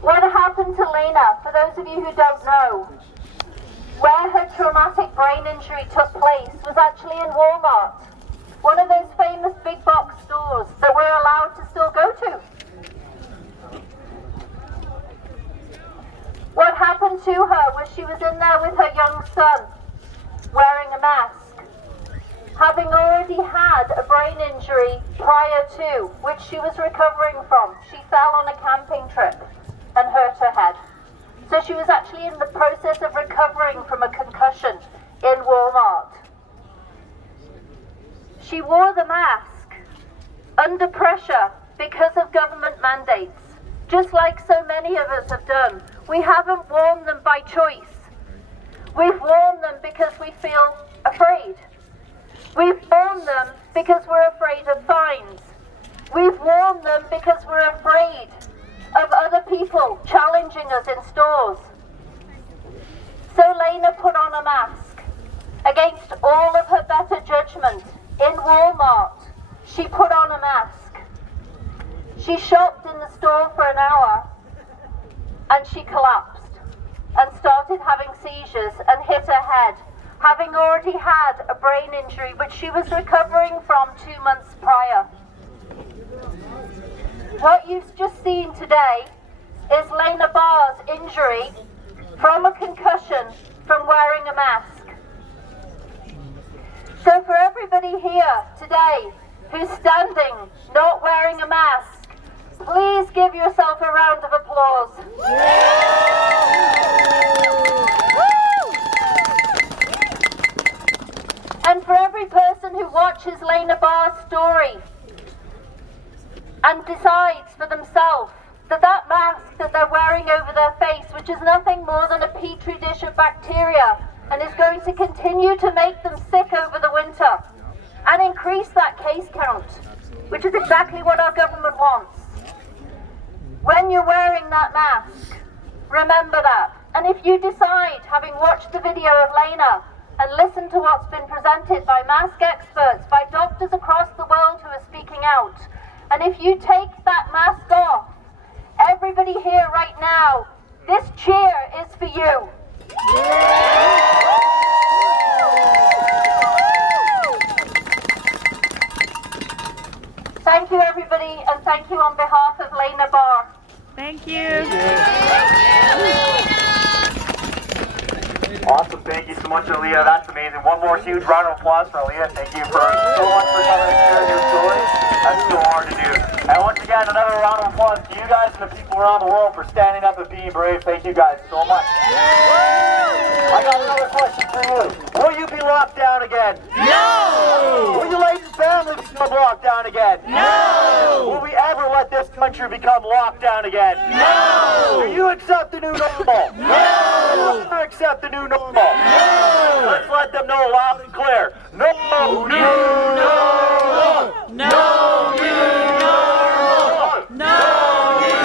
What happened to Lena, for those of you who don't know, where her traumatic brain injury took place was actually in Walmart, one of those famous big box stores that we're allowed to still go to. What happened to her was she was in there with her young son, wearing a mask, having already had a brain injury prior to, which she was recovering from. She fell on a camping trip and hurt her head. So she was actually in the process of recovering from a concussion in Walmart. She wore the mask under pressure because of government mandates, just like so many of us have done. We haven't worn them by choice. We've worn them because we feel afraid. We've worn them because we're afraid of fines. We've worn them because we're afraid of other people challenging us in stores. So Lena put on a mask. Against all of her better judgment, in Walmart, she put on a mask. She shopped in the store for an hour and she collapsed and started having seizures and hit her head, having already had a brain injury which she was recovering from 2 months prior. What you've just seen today is Lena Barr's injury from a concussion from wearing a mask. So for everybody here today who's standing not wearing a mask, please give yourself a round of applause. And for every person who watches Lena Barr's story and decides for themselves that that mask that they're wearing over their face, which is nothing more than a petri dish of bacteria, and is going to continue to make them sick over the winter and increase that case count, which is exactly what our government wants. When you're wearing that mask, remember that. And if you decide, having watched the video of Lena and listened to what's been presented by mask experts, by doctors across the world who are speaking out, and if you take that mask off, everybody here right now, this cheer is for you. Thank you, everybody, and thank you on behalf of Lena Barr. Thank you. Awesome. Thank you so much, Aaliyah. That's amazing. One more huge round of applause for Aaliyah. Thank you for so much for coming and sharing your story. That's so hard to do. And once again, another round of applause to you guys and the people around the world for standing up and being brave. Thank you guys so much. I got another question for you. Will you be locked down again? No! Will your ladies' family become locked down again? No! Will we ever let this country become locked down again? No! Do you accept the new normal? No! Do you ever accept the new normal? No! Let's let them know loud and clear. No new normal! No new normal! No new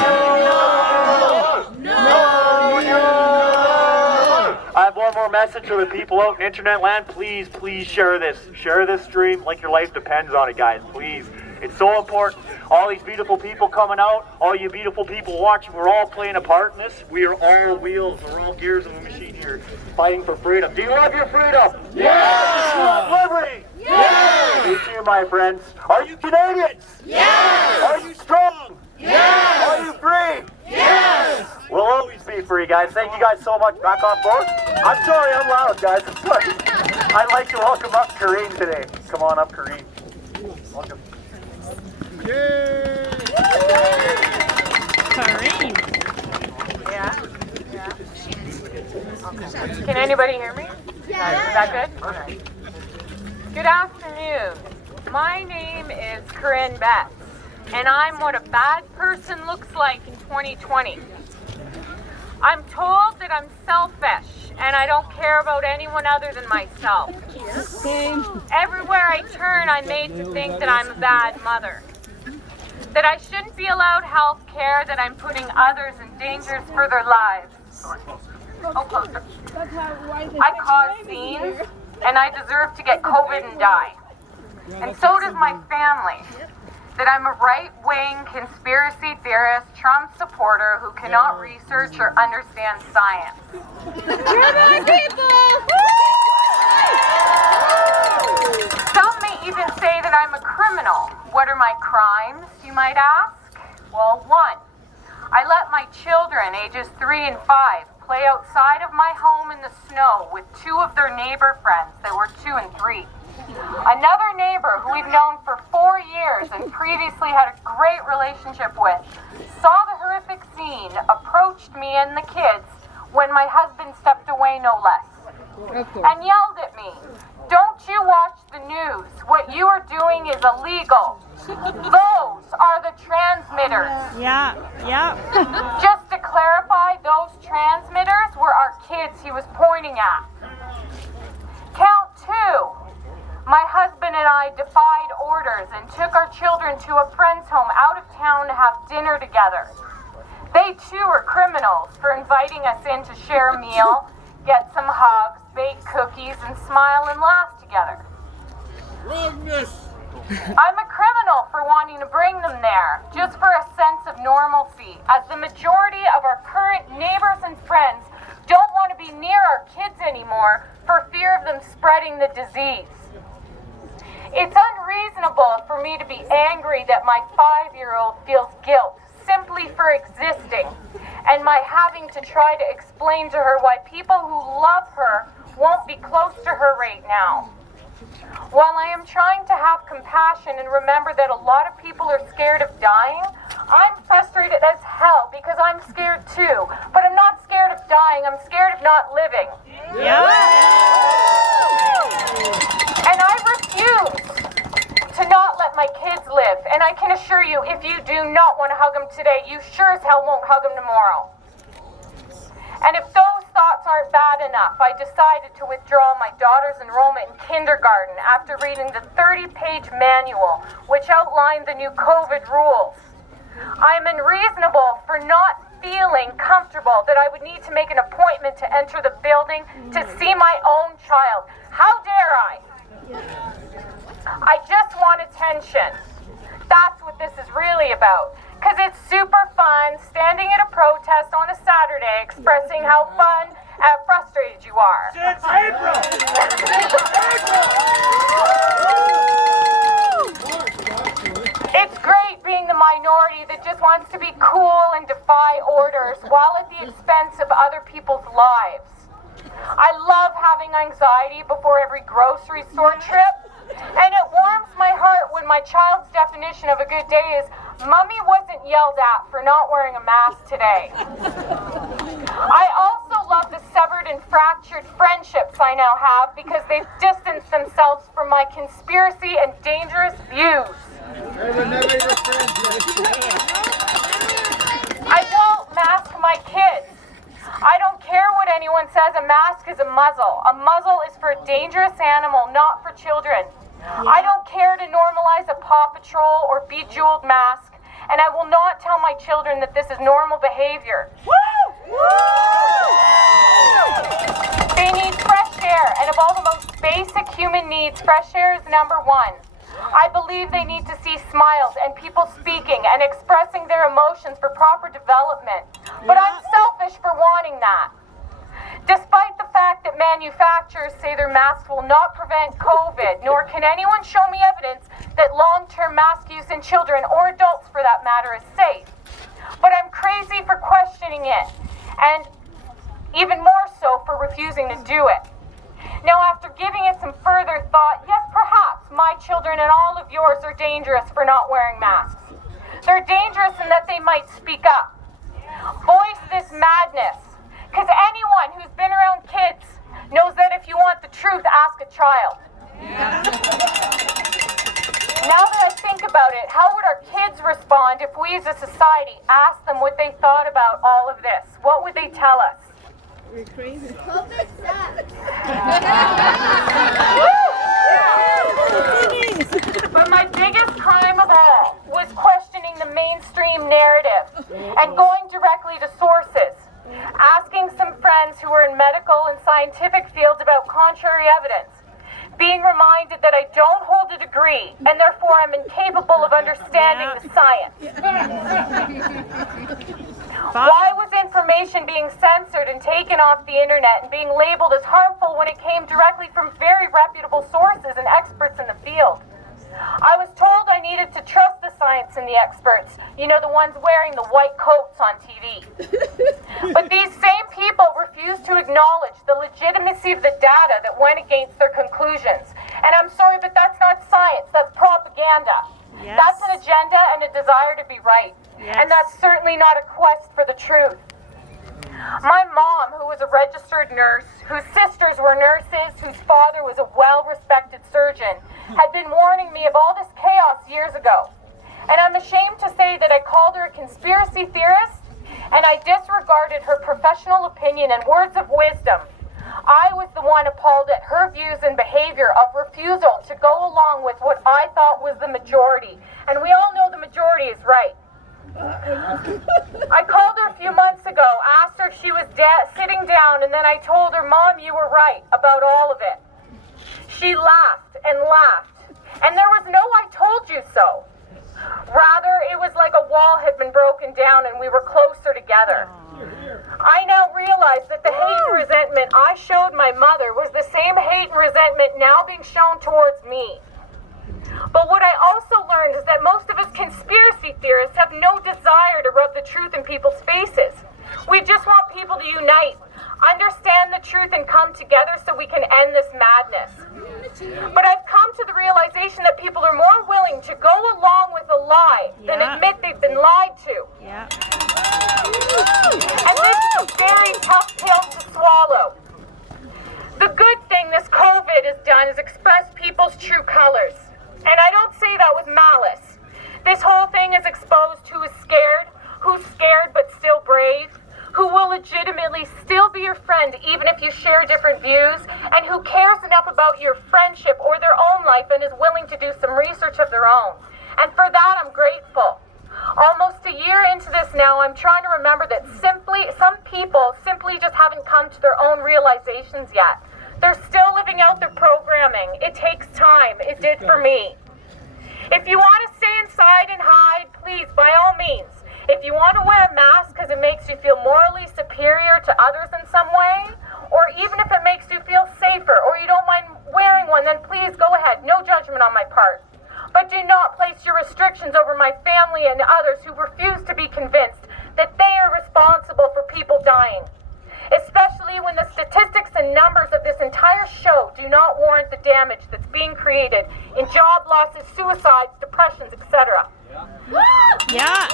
normal! No new normal! I have one more message for the people out in internet land. Please, please share this. Share this stream like your life depends on it, guys. Please. It's so important. All these beautiful people coming out, all you beautiful people watching, we're all playing a part in this. We are all wheels, we're all gears of a machine here, fighting for freedom. Do you love your freedom? Yes! Do you love liberty? Yes! Me too, my friends. Are you Canadians? Yes! Are you strong? Yes! Are you free? Yes! We'll always be free, guys. Thank you guys so much. Back off board. I'm sorry I'm loud, guys. I'm sorry. I'd like to welcome up Kareen today. Come on up, Kareen. Welcome. Kareem. Yeah. Can anybody hear me? Yeah. Is that good? Okay. Good afternoon. My name is Corinne Betts, and I'm what a bad person looks like in 2020. I'm told that I'm selfish, and I don't care about anyone other than myself. Everywhere I turn, I'm made to think that I'm a bad mother, that I shouldn't be allowed health care, that I'm putting others in danger for their lives. Oh, closer. I cause scenes, and I deserve to get COVID and die. And so does my family. that I'm a right-wing conspiracy theorist, Trump supporter who cannot research or understand science. Some may even say that I'm a criminal. What are my crimes, you might ask? Well, 1, I let my children, ages 3 and 5, play outside of my home in the snow with 2 of their neighbor friends that were 2 and 3. Another neighbor who we've known for 4 years and previously had a great relationship with saw the horrific scene, approached me and the kids when my husband stepped away, no less, and yelled at me, "Don't you watch the news? What you are doing is illegal. Those are the transmitters." Yeah. Just to clarify, those transmitters were our kids he was pointing at. Count 2. My husband and I defied orders and took our children to a friend's home out of town to have dinner together. They too were criminals for inviting us in to share a meal, get some hugs, bake cookies, and smile and laugh together. I'm a criminal for wanting to bring them there, just for a sense of normalcy, as the majority of our current neighbors and friends don't want to be near our kids anymore for fear of them spreading the disease. It's unreasonable for me to be angry that my 5-year-old feels guilt simply for existing, and my having to try to explain to her why people who love her won't be close to her right now. While I am trying to have compassion and remember that a lot of people are scared of dying, I'm frustrated as hell because I'm scared too. But I'm not scared of dying, I'm scared of not living. And I refuse to not let my kids live. And I can assure you, if you do not want to hug them today, you sure as hell won't hug them tomorrow. And if those thoughts aren't bad enough, I decided to withdraw my daughter's enrollment in kindergarten after reading the 30-page manual, which outlined the new COVID rules. I'm unreasonable for not feeling comfortable that I would need to make an appointment to enter the building to see my own child. How dare I? I just want attention. That's what this is really about. Because it's super fun standing at a protest on a Saturday expressing how fun and frustrated you are. Since April! It's great being the minority that just wants to be cool and defy orders while at the expense of other people's lives. I love having anxiety before every grocery store trip, and it warms my heart when my child's definition of a good day is, "Mommy wasn't yelled at for not wearing a mask today." I also love the severed and fractured friendships I now have because they've distanced themselves from my conspiracy and dangerous views. I won't mask my kids. I don't care what anyone says, a mask is a muzzle. A muzzle is for a dangerous animal, not for children. I don't care to normalize a Paw Patrol or bejeweled mask, and I will not tell my children that this is normal behavior. They need fresh air, and of all the most basic human needs, fresh air is number 1. I believe they need to see smiles and people speaking and expressing their emotions for proper development. But I'm selfish for wanting that. Despite the fact that manufacturers say their masks will not prevent COVID, nor can anyone show me evidence that long-term mask use in children, or adults for that matter, is safe. But I'm crazy for questioning it, and even more so for refusing to do it. Now, after giving it some further thought, yes, perhaps my children and all of yours are dangerous for not wearing masks. They're dangerous in that they might speak up. Voice this madness. Because anyone who's been around kids knows that if you want the truth, ask a child. Now that I think about it, how would our kids respond if we as a society asked them what they thought about all of this? What would they tell us? We're crazy. COVID sucks. But my biggest crime of all was questioning the mainstream narrative and going directly to sources, asking some friends who are in medical and scientific fields about contrary evidence. being reminded that I don't hold a degree and therefore I'm incapable of understanding the science. Why was information being censored and taken off the internet and being labeled as harmful when it came directly from very reputable sources and experts in the field? I was told I needed to trust the science and the experts, you know, the ones wearing the white coats on TV. But these same people refuse to acknowledge the legitimacy of the data that went against their conclusions. And I'm sorry, but that's not science, that's propaganda. Yes. That's an agenda and a desire to be right. Yes. And that's certainly not a quest for the truth. My mom, who was a registered nurse, whose sisters were nurses, whose father was a well-respected surgeon, had been warning me of all this chaos years ago. And I'm ashamed to say that I called her a conspiracy theorist, and I disregarded her professional opinion and words of wisdom. I was the one appalled at her views and behavior of refusal to go along with what I thought was the majority. And we all know the majority is right. I called her a few months ago, asked her if she was sitting down, and then I told her, Mom, you were right about all of it. She laughed and laughed, and there was no I told you so. Rather, it was like a wall had been broken down and we were closer together. I now realize that the hate and resentment I showed my mother was the same hate and resentment now being shown towards me. But what I also learned is that most of us conspiracy theorists have no desire to rub the truth in people's faces. We just want people to unite, understand the truth, and come together so we can end this madness. But I've come to the realization that people are more willing to go along with a lie than admit they've been lied to. Yeah. And this is a very tough pill to swallow. The good thing this COVID has done is express people's true colors. And I don't say that with malice. This whole thing has exposed who's scared but still brave, who will legitimately still be your friend even if you share different views, and who cares enough about your friendship or their own life and is willing to do some research of their own. And for that, I'm grateful. Almost a year into this now, I'm trying to remember that some people simply just haven't come to their own realizations yet. They're still living out their programming. It takes time. It did for me. If you want to stay inside and hide, please, by all means. If you want to wear a mask because it makes you feel morally superior to others in some way, or even if it makes you feel safer or you don't mind wearing one, then please go ahead. No judgment on my part. But do not place your restrictions over my family and others who refuse to be convinced that they are responsible for people dying. Especially when the statistics and numbers of this entire show do not warrant the damage that's being created in job losses, suicides, depressions, etc. Yeah.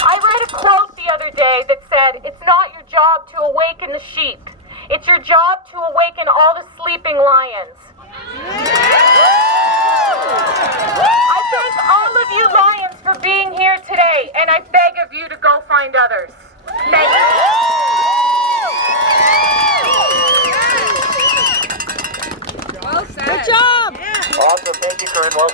I read a quote the other day that said, "It's not your job to awaken the sheep. It's your job to awaken all the sleeping lions." I thank all of you lions for being here today, and I beg of you to go find others. Thank you. Good job. Awesome. Thank you, Corinne. Well